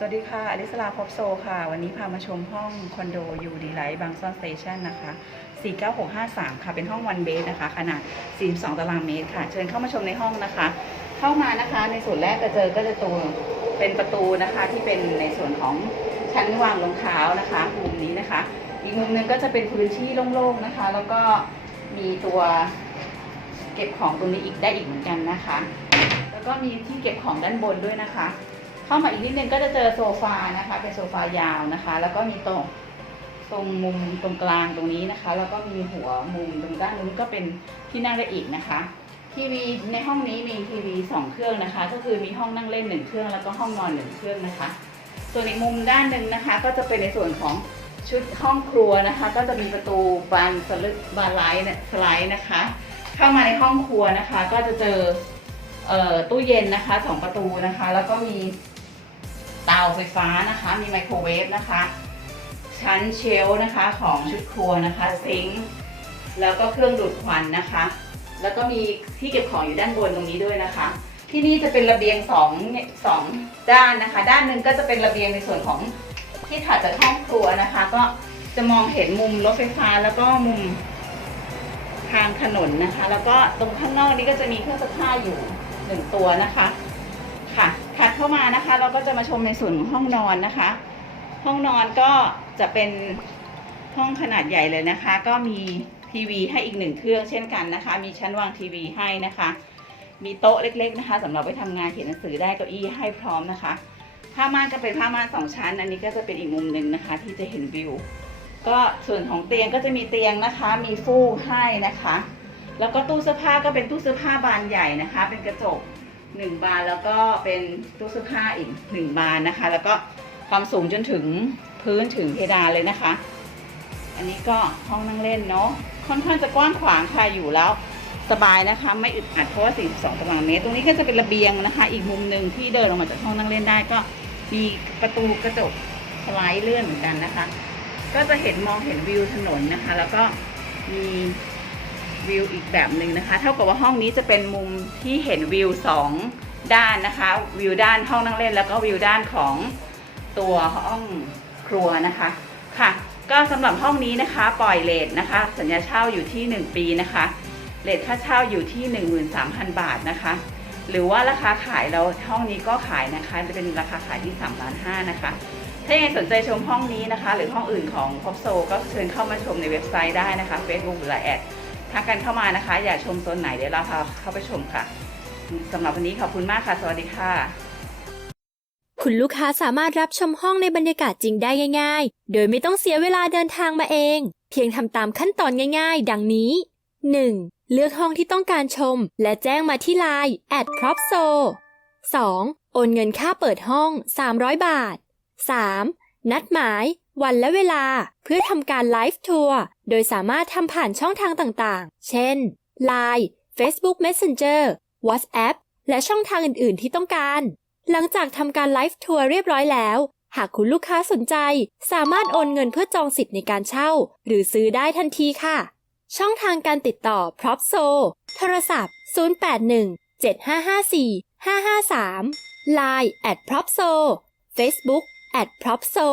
สวัสดีค่ะ อลิสลาพบโซค่ะ วันนี้พามาชมห้องคอนโดยูดีไลท์บางซ่อนสเตชันนะคะ 49653 ค่ะ เป็นห้องวันเบสนะคะ ขนาด 42 ตารางเมตรค่ะ เชิญเข้ามาชมในห้องนะคะ เข้ามานะคะ ในส่วนแรกจะเจอก็จะตูเป็นประตูนะคะ ที่เป็นในส่วนของชั้นวางรองเท้านะคะมุมนี้นะคะ อีกมุมหนึงก็จะเป็นพื้นที่โล่งๆนะคะ แล้วก็มีตัวเก็บของตรงนี้อีกได้อีกเหมือนกันนะคะ แล้วก็มีที่เก็บของด้านบนด้วยนะคะ เข้ามาอีกนิดนึงก็จะเจอโซฟานะคะ เป็นโซฟายาวนะคะ แล้วก็มีตรงตรงมุมตรงกลางตรงนี้นะคะ แล้วก็มีหัวมุมตรงด้านนู้นก็เป็นที่นั่งได้อีกนะคะทีวีในห้องนี้มีทีวีสองเครื่องนะคะ ก็คือมีห้องนั่งเล่นหนึ่งเครื่องแล้วก็ห้องนอนหนึ่งเครื่องนะคะ ส่วนอีกมุมด้านหนึ่งนะคะ ก็จะเป็นในส่วนของชุดห้องครัวนะคะ ก็จะมีประตูบานสลึกบานไลท์สไลด์นะคะ เข้ามาในห้องครัวนะคะ ก็จะเจอเอ่อตู้เย็นนะคะสองประตูนะคะ แล้วก็มี เตาไฟฟ้านะคะ มีไมโครเวฟนะคะ ชั้นเชลนะคะของชุดครัวนะคะซิงค์แล้วก็เครื่องดูดควันนะคะ แล้วก็มีที่เก็บของอยู่ด้านบนตรงนี้ด้วยนะคะ ที่นี่จะเป็นระเบียงสองสองด้านนะคะ ด้านหนึ่งก็จะเป็นระเบียงในส่วนของที่ถัดจากห้องครัวนะคะ ก็จะมองเห็นมุมรถไฟฟ้าแล้วก็มุมทางถนนนะคะ แล้วก็ตรงข้างนอกนี้ก็จะมีเครื่องซักผ้าอยู่หนึ่งตัวนะคะ ถัดเข้ามานะคะ เราก็จะมาชมในส่วนของห้องนอนนะคะ ห้องนอนก็จะเป็นห้องขนาดใหญ่เลยนะคะ ก็มีทีวีให้อีกหนึ่งเครื่องเช่นกันนะคะ มีชั้นวางทีวีให้นะคะ มีโต๊ะเล็กๆนะคะสำหรับไปทำงานเขียนหนังสือได้เก้าอี้ให้พร้อมนะคะ ผ้าม่านก็เป็นผ้าม่านสองชั้น อันนี้ก็จะเป็นอีกมุมหนึ่งนะคะ ที่จะเห็นวิว ก็ส่วนของเตียงก็จะมีเตียงนะคะ มีฟูกให้นะคะ แล้วก็ตู้เสื้อผ้าก็เป็นตู้เสื้อผ้าบานใหญ่นะคะ เป็นกระจก หนึ่งบานแล้วก็เป็นตู้เสื้อผ้าอีกหนึ่งบานนะคะ แล้วก็ความสูงจนถึงพื้นถึงเพดานเลยนะคะ อันนี้ก็ห้องนั่งเล่นเนาะค่อนข้างจะกว้างขวางค่ะอยู่แล้วสบายนะคะ ไม่อึดอัดเพราะว่า 42 ตารางเมตร ตรงนี้ก็จะเป็นระเบียงนะคะ อีกมุมหนึ่งที่เดินออกมาจากห้องนั่งเล่นได้ก็มีประตูกระจกสไลด์เลื่อนเหมือนกันนะคะ ก็จะเห็นมองเห็นวิวถนนนะคะ แล้วก็มี วิวอีกแบบหนึ่งนะคะ เท่ากับว่าห้องนี้จะเป็นมุมที่เห็นวิวสองด้านนะคะ วิวด้านห้องนั่งเล่น แล้วก็วิวด้านของตัวห้องครัวนะคะค่ะ ก็สำหรับห้องนี้นะคะ ปล่อยเลทนะคะ สัญญาเช่าอยู่ที่ 1 ปีนะคะเลทค่าเช่าอยู่ที่ 13,000 บาทนะคะ หรือว่าราคาขายเราห้องนี้ก็ขายนะคะ จะเป็นราคาขายที่3ล้าน5นะคะถ้ายังสนใจชมห้องนี้นะคะ หรือห้องอื่นของพ o โซก็เชิญเข้ามาชมในเว็บไซต์ได้นะคะ Facebook หรือแอด ทักกันเข้ามานะคะ อยากชมโซนไหนเดี๋ยวเราพาเข้าไปชมค่ะสำหรับวันนี้ขอบคุณมากค่ะ สวัสดีค่ะ คุณลูกค้าสามารถรับชมห้องในบรรยากาศจริงได้ง่าย ๆ โดยไม่ต้องเสียเวลาเดินทางมาเอง เพียงทำตามขั้นตอนง่าย ๆ ดังนี้ 1. เลือกห้องที่ต้องการชม และแจ้งมาที่ไลน์ at propso 2. โอนเงินค่าเปิดห้อง 300 บาท 3. นัดหมาย วันและเวลา เพื่อทำการไลฟ์ทัวร์โดยสามารถทำผ่านช่องทางต่างๆ เช่น Line Facebook Messenger WhatsApp และช่องทางอื่นๆ ที่ต้องการ หลังจากทำการไลฟ์ทัวร์เรียบร้อยแล้ว หากคุณลูกค้าสนใจ สามารถโอนเงินเพื่อจองสิทธิ์ในการเช่า หรือซื้อได้ทันทีค่ะ ช่องทางการติดต่อ Propso โทรศัพท์ 081 7554 553 Line at Propso Facebook at Propso